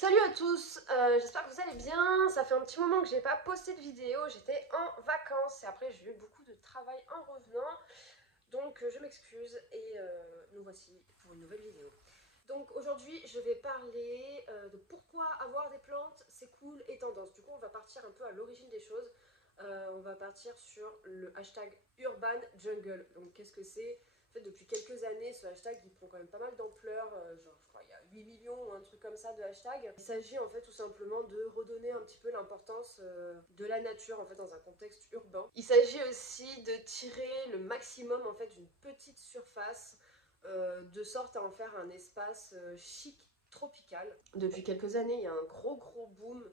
Salut à tous, j'espère que vous allez bien. Ça fait un petit moment que j'ai pas posté de vidéo, j'étais en vacances et après j'ai eu beaucoup de travail en revenant. Donc je m'excuse et nous voici pour une nouvelle vidéo. Donc aujourd'hui je vais parler de pourquoi avoir des plantes c'est cool et tendance. Du coup on va partir un peu à l'origine des choses. On va partir sur le hashtag Urban Jungle. Donc qu'est-ce que c'est? En fait, depuis quelques années, ce hashtag il prend quand même pas mal d'ampleur. Genre, je crois qu'il y a 8 millions ou un truc comme ça de hashtags. Il s'agit en fait tout simplement de redonner un petit peu l'importance de la nature en fait dans un contexte urbain. Il s'agit aussi de tirer le maximum en fait d'une petite surface de sorte à en faire un espace chic tropical. Depuis quelques années, il y a un gros boom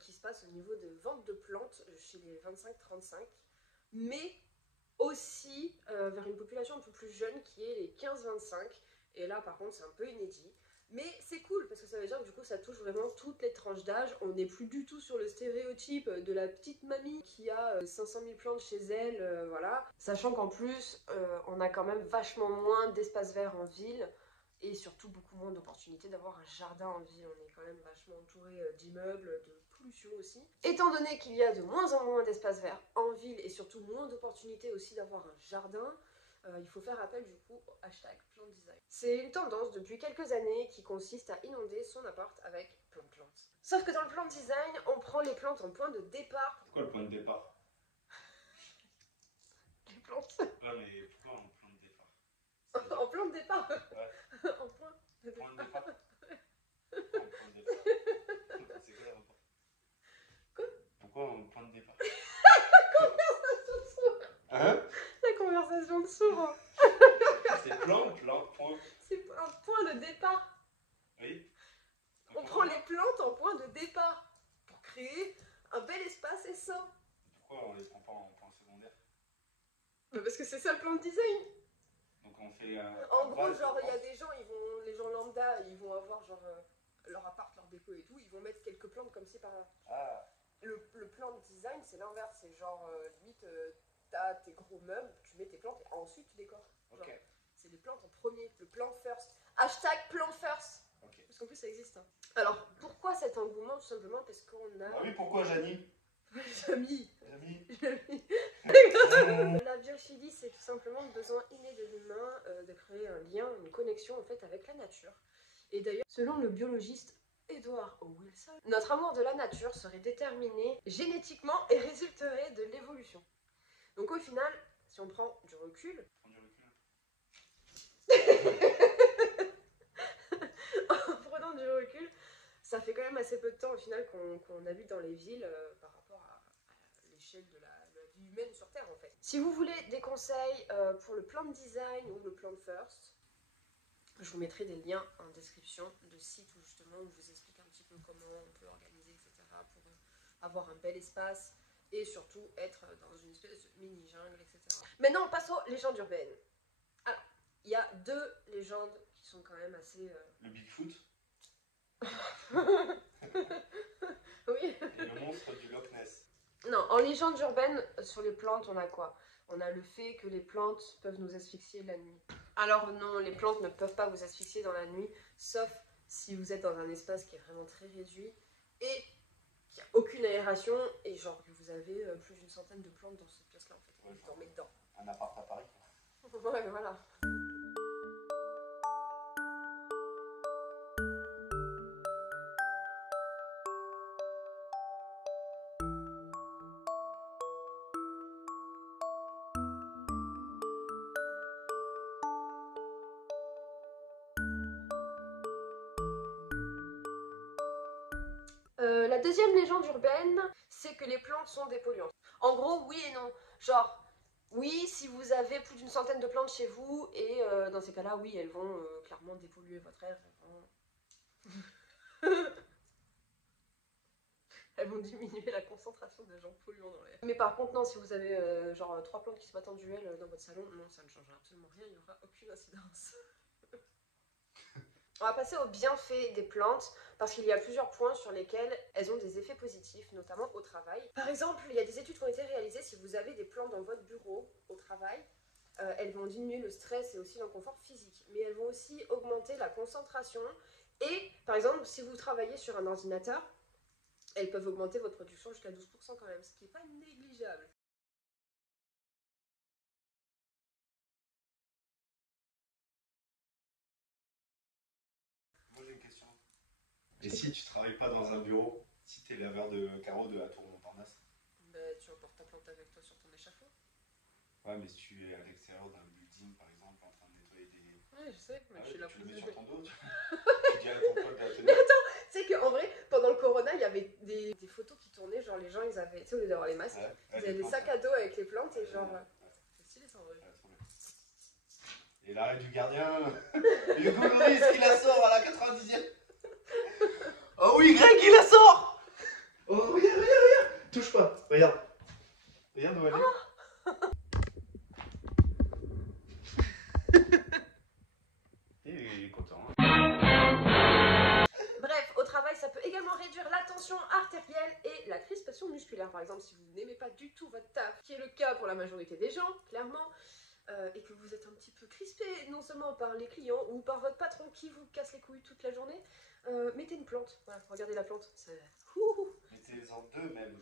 qui se passe au niveau de vente de plantes chez les 25-35, mais aussi vers une population un peu plus jeune qui est les 15-25. Et là, par contre, c'est un peu inédit. Mais c'est cool parce que ça veut dire que du coup, ça touche vraiment toutes les tranches d'âge. On n'est plus du tout sur le stéréotype de la petite mamie qui a 500 000 plantes chez elle, voilà. Sachant qu'en plus, on a quand même vachement moins d'espace vert en ville et surtout beaucoup moins d'opportunités d'avoir un jardin en ville. On est quand même vachement entouré d'immeubles, de pollution aussi. Étant donné qu'il y a de moins en moins d'espace vert en ville et surtout moins d'opportunités aussi d'avoir un jardin, il faut faire appel du coup au hashtag plant design. C'est une tendance depuis quelques années qui consiste à inonder son appart avec plein de plantes. Sauf que dans le plant design, on prend les plantes en point de départ. C'est quoi le point de départ? Les plantes Ouais, mais pourquoi en point de départ? en plan de départ. Ouais, En point de point de départ. départ? Pourquoi en point de départ? C'est quoi le rapport? Quoi? Pourquoi en point de départ? Conversation de sourd. Hein? La conversation de sourd. C'est plan, point. C'est un point de départ. Oui. On prend les plantes en point de départ pour créer un bel espace et sain. Pourquoi on les prend pas en point secondaire? Parce que c'est ça le plan de design. Donc on fait En gros, genre, il y a des gens, les gens lambda, ils vont avoir genre leur appart, leur déco et tout, ils vont mettre quelques plantes comme ci par là. Ah. Le plan de design, c'est l'inverse, c'est genre, limite, t'as tes gros meubles, tu mets tes plantes et ensuite tu décores. Genre, Ok. c'est les plantes en premier, le plan first. Hashtag plan first. Ok. Parce qu'en plus, ça existe. Hein. Alors, pourquoi cet engouement? Tout simplement parce qu'on a... Ah oui, pourquoi Janie? Jamy. Janie. La biophilie, c'est tout simplement le besoin inné de l'humain de créer un lien, une connexion en fait avec la nature. Et d'ailleurs, selon le biologiste Edward Wilson, notre amour de la nature serait déterminé génétiquement et résulterait de l'évolution. Donc au final, si on prend du recul, en prenant du recul, ça fait quand même assez peu de temps au final qu'on habite dans les villes par rapport à l'échelle de la vie humaine sur Terre en fait. Si vous voulez des conseils pour le plan de design ou le plan de first, je vous mettrai des liens en description de sites où justement on vous explique un petit peu comment on peut organiser, etc. pour avoir un bel espace et surtout être dans une espèce de mini-jungle, etc. Maintenant on passe aux légendes urbaines. Alors, il y a deux légendes qui sont quand même assez... Le Bigfoot Oui. et le monstre du Loch Ness. Non, en légende urbaine, sur les plantes, on a quoi? On a le fait que les plantes peuvent nous asphyxier la nuit. Alors non, les plantes ne peuvent pas vous asphyxier dans la nuit, sauf si vous êtes dans un espace qui est vraiment très réduit et qu'il n'y a aucune aération et genre que vous avez plus d'une centaine de plantes dans cette pièce-là en fait. Vous dormez dedans. Un appart à Paris. Ouais, voilà. La deuxième légende urbaine, c'est que les plantes sont des polluantes. En gros, oui et non. Genre, oui, si vous avez plus d'une centaine de plantes chez vous, et dans ces cas-là, oui, elles vont clairement dépolluer votre air. Elles vont diminuer la concentration d'agents polluants dans l'air. Mais par contre, non, si vous avez genre 3 plantes qui se battent en duel dans votre salon, non, ça ne changera absolument rien, il n'y aura aucune incidence. On va passer aux bienfaits des plantes parce qu'il y a plusieurs points sur lesquels elles ont des effets positifs, notamment au travail. Par exemple, il y a des études qui ont été réalisées si vous avez des plantes dans votre bureau au travail, elles vont diminuer le stress et aussi l'inconfort physique, mais elles vont aussi augmenter la concentration Et par exemple, si vous travaillez sur un ordinateur, elles peuvent augmenter votre production jusqu'à 12% quand même, ce qui n'est pas négligeable. Moi j'ai une question. Et si tu travailles pas dans un bureau, si t'es laveur de carreaux de la tour Montparnasse? Bah, tu emportes ta plante avec toi sur ton échafaud. Ouais, mais si tu es à l'extérieur d'un building par exemple en train de nettoyer des. Ouais, je sais, mais Ouais, je suis là tu pour le mets ça. sur ton dos, tu dis à ton pote de la Mais tenue. attends, tu sais qu'en vrai, pendant le corona, il y avait des photos qui tournaient, genre les gens, ils avaient, tu sais, au lieu d'avoir les masques, Ouais, ils avaient des sacs à dos avec les plantes et genre... C'est stylé ça en vrai. Ouais, trop bien. Et l'arrêt du gardien, Hugo Loris qui la sort à la 90e. Oh oui, Greg il la sort. Oh regarde, regarde. Touche pas, regarde. Regarde où elle est. Il est content. Hein. Bref, au travail, ça peut également réduire la tension artérielle et la crispation musculaire. Par exemple, si vous n'aimez pas du tout votre taf, qui est le cas pour la majorité des gens, clairement, et que vous êtes un petit peu crispé, non seulement par les clients ou par votre patron qui vous casse les couilles toute la journée, mettez une plante. Voilà, regardez la plante. Mettez-en deux même.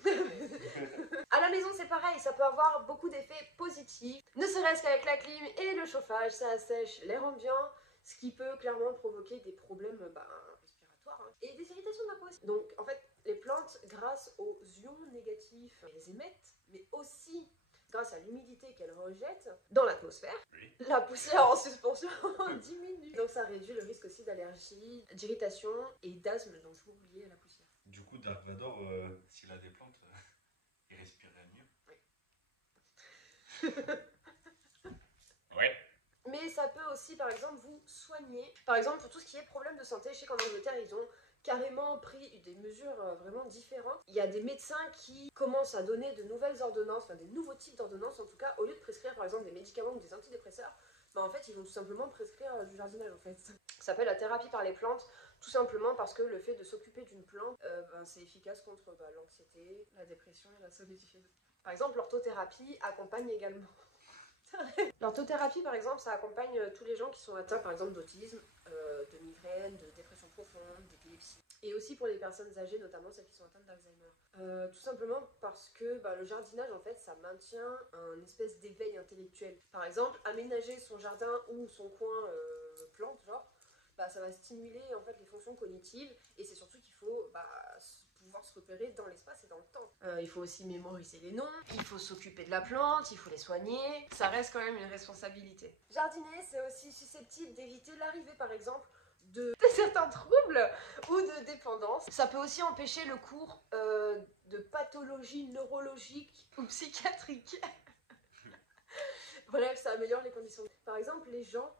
À la maison, c'est pareil, ça peut avoir beaucoup d'effets positifs. Ne serait-ce qu'avec la clim et le chauffage, ça assèche l'air ambiant, ce qui peut clairement provoquer des problèmes respiratoires hein, et des irritations de la peau. Donc, en fait, les plantes, grâce aux ions négatifs qu'elles émettent, mais aussi grâce à l'humidité qu'elles rejettent dans l'atmosphère, Oui. la poussière en suspension diminue. Donc, ça réduit le risque aussi d'allergie, d'irritation et d'asthme, donc lié à la poussière. Du coup, Dark Vador, s'il a des plantes, il respirerait mieux. Oui. Ouais. Mais ça peut aussi, par exemple, vous soigner. Par exemple, pour tout ce qui est problème de santé, je sais qu'en Angleterre, ils ont carrément pris des mesures vraiment différentes. Il y a des médecins qui commencent à donner de nouvelles ordonnances, enfin des nouveaux types d'ordonnances en tout cas, au lieu de prescrire par exemple des médicaments ou des antidépresseurs, bah en fait ils vont tout simplement prescrire du jardinage en fait. Ça s'appelle la thérapie par les plantes, tout simplement parce que le fait de s'occuper d'une plante, c'est efficace contre l'anxiété, la dépression et la solitude. Par exemple, l'orthothérapie accompagne également. L'orthothérapie, par exemple, ça accompagne tous les gens qui sont atteints, par exemple, d'autisme, de migraine, de dépression profonde, d'épilepsie. Et aussi pour les personnes âgées, notamment celles qui sont atteintes d'Alzheimer. Tout simplement parce que le jardinage, en fait, ça maintient un espèce d'éveil intellectuel. Par exemple, aménager son jardin ou son coin plante, genre, ça va stimuler en fait les fonctions cognitives et c'est surtout qu'il faut pouvoir se repérer dans l'espace et dans le temps. Il faut aussi mémoriser les noms, il faut s'occuper de la plante, il faut les soigner, ça reste quand même une responsabilité. Jardiner, c'est aussi susceptible d'éviter l'arrivée par exemple de certains troubles ou de dépendance. Ça peut aussi empêcher le cours de pathologies neurologiques ou psychiatriques. Bref, ça améliore les conditions. Par exemple, les gens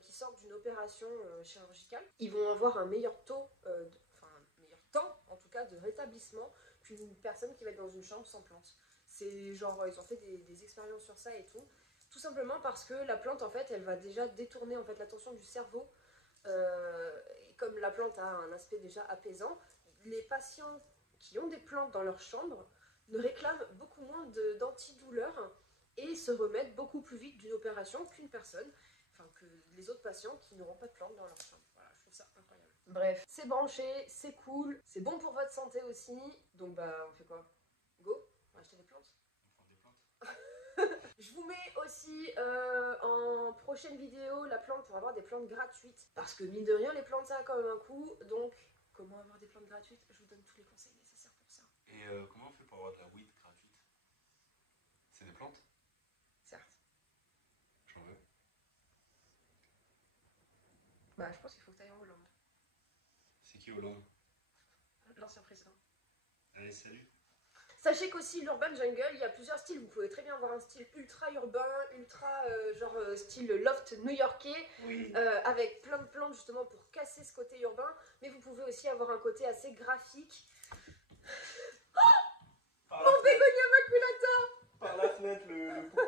qui sortent d'une opération chirurgicale, ils vont avoir un meilleur taux, meilleur temps en tout cas de rétablissement qu'une personne qui va être dans une chambre sans plante. C'est genre, ils ont fait des expériences sur ça et tout. Tout simplement parce que la plante en fait, elle va déjà détourner en fait l'attention du cerveau. Et comme la plante a un aspect déjà apaisant, les patients qui ont des plantes dans leur chambre ne réclament beaucoup moins d'antidouleurs et se remettent beaucoup plus vite d'une opération qu'une personne, que les autres patients qui n'auront pas de plantes dans leur chambre. Voilà, je trouve ça incroyable. Bref, c'est branché, c'est cool, c'est bon pour votre santé aussi, donc on fait quoi? Go, on va acheter des plantes. On prend des plantes. Je vous mets aussi en prochaine vidéo la plante pour avoir des plantes gratuites, parce que mine de rien, les plantes ça a quand même un coût, donc comment avoir des plantes gratuites? Je vous donne tous les conseils nécessaires pour ça. Et comment on fait pour avoir de la weed gratuite? C'est des plantes? Certes. J'en veux. Je pense qu'il faut que tu ailles en Hollande. C'est qui Hollande? L'ancien président. Allez, salut. Sachez qu'aussi l'urban jungle, il y a plusieurs styles. Vous pouvez très bien avoir un style ultra urbain, ultra style loft new-yorkais, Oui. avec plein de plantes justement pour casser ce côté urbain. Mais vous pouvez aussi avoir un côté assez graphique. Mon bégonia maculata! Par la fenêtre, le poupi.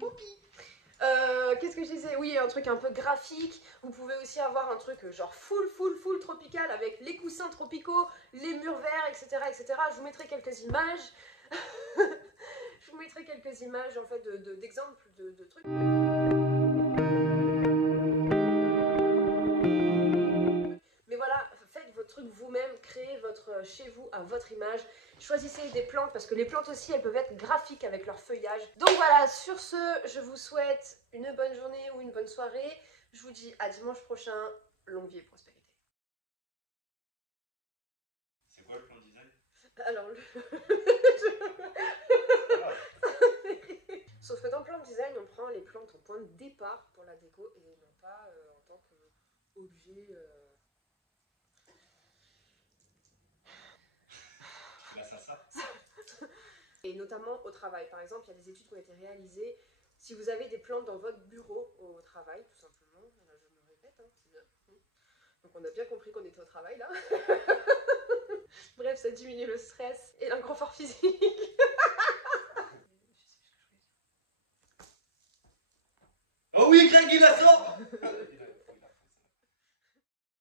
Poupi! Qu'est-ce que je disais? Oui, un truc un peu graphique. Vous pouvez aussi avoir un truc genre full tropical avec les coussins tropicaux, les murs verts, etc. etc. Je vous mettrai quelques images. Je vous mettrai quelques images en fait d'exemples de trucs. chez vous à votre image. Choisissez des plantes parce que les plantes aussi elles peuvent être graphiques avec leur feuillage. Donc voilà, sur ce, je vous souhaite une bonne journée ou une bonne soirée. Je vous dis à dimanche prochain. Longue vie et prospérité. C'est quoi le plan de design? Alors, sauf que dans le plan de design, on prend les plantes en point de départ pour la déco et non pas en tant qu'objet. Ça. Et notamment au travail. Par exemple, il y a des études qui ont été réalisées. Si vous avez des plantes dans votre bureau au travail, tout simplement, là, je me répète, hein, c'est bien. Donc on a bien compris qu'on était au travail là. Bref, ça diminue le stress et l'inconfort physique.